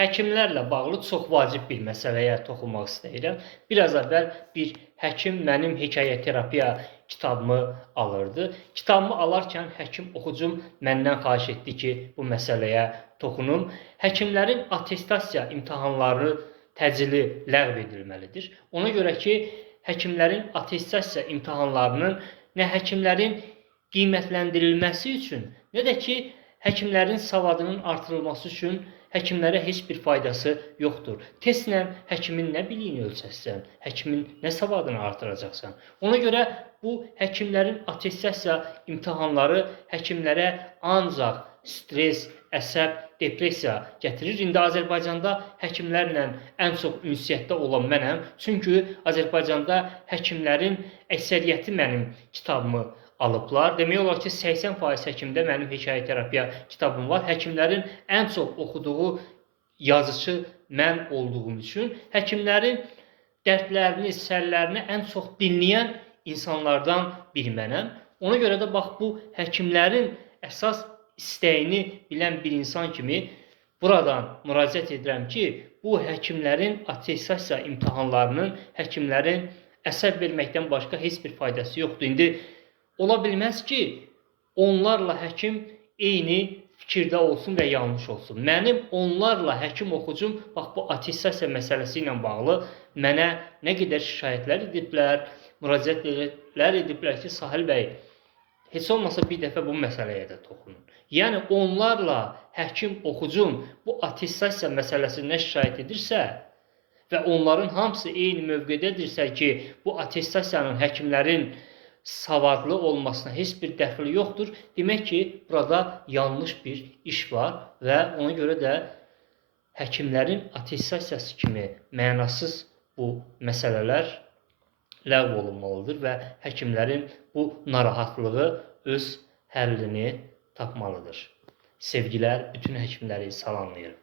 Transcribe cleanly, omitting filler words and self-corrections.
Həkimlərlə bağlı çox vacib bir məsələyə toxunmaq istəyirəm. Biraz əvvəl bir həkim mənim hekayə terapiya kitabımı alırdı. Kitabımı alarkən həkim oxucum məndən xahiş etdi ki, bu məsələyə toxunum. Həkimlərin attestasiya imtahanları təcili ləğv edilməlidir. Ona görə ki, həkimlərin attestasiya imtahanlarının nə həkimlərin qiymətləndirilməsi üçün, nə də ki, həkimlərin savadının artırılması üçün həkimlərə heç bir faydası yoxdur. Testlə həkimin nə biliyini ölçəsən, həkimin nə savadını artıracaqsan. Ona görə bu həkimlərin attestasiya imtahanları həkimlərə ancaq stres, əsəb, depressiya gətirir. İndi Azərbaycanda həkimlərlə ən çox ünsiyyətdə olan mənəm. Çünki Azərbaycanda həkimlərin əksəriyyəti mənim kitabımı alıblar. Demək olar ki, 80% həkimdə mənim hekayə terapiya kitabım var. Həkimlərin ən çox oxuduğu yazıcı mən olduğum üçün həkimlərin dərdlərini, səllərini ən çox dinləyən insanlardan biri mənəm. Ona görə də bax bu həkimlərin əsas istəyini bilən bir insan kimi buradan müraciət edirəm ki, bu həkimlərin attestasiya imtahanlarının həkimlərin əsəb verməkdən başqa heç bir faydası yoxdur. İndi ola bilməz ki, onlarla həkim eyni fikirdə olsun və yanlış olsun. Mənim onlarla həkim oxucum bax bu attestasiya məsələsi ilə bağlı mənə nə qədər şikayətlər ediblər, müraciətlər ediblər ki, Sahil bəy, heç olmasa bir dəfə bu məsələyə də toxunun. Yəni onlarla həkim oxucum bu attestasiya məsələsindən şikayət edirsə və onların hamısı eyni mövqedədirsə ki, bu attestasiyanın həkimlərin savadlı olmasına heç bir dəxli yoxdur. Demək ki, burada yanlış bir iş var və ona görə də həkimlərin attestasiyası kimi mənasız bu məsələlər ləğv olunmalıdır və həkimlərin bu narahatlığı öz həllini tapmalıdır. Sevgilər, bütün həkimləri salamlayıram.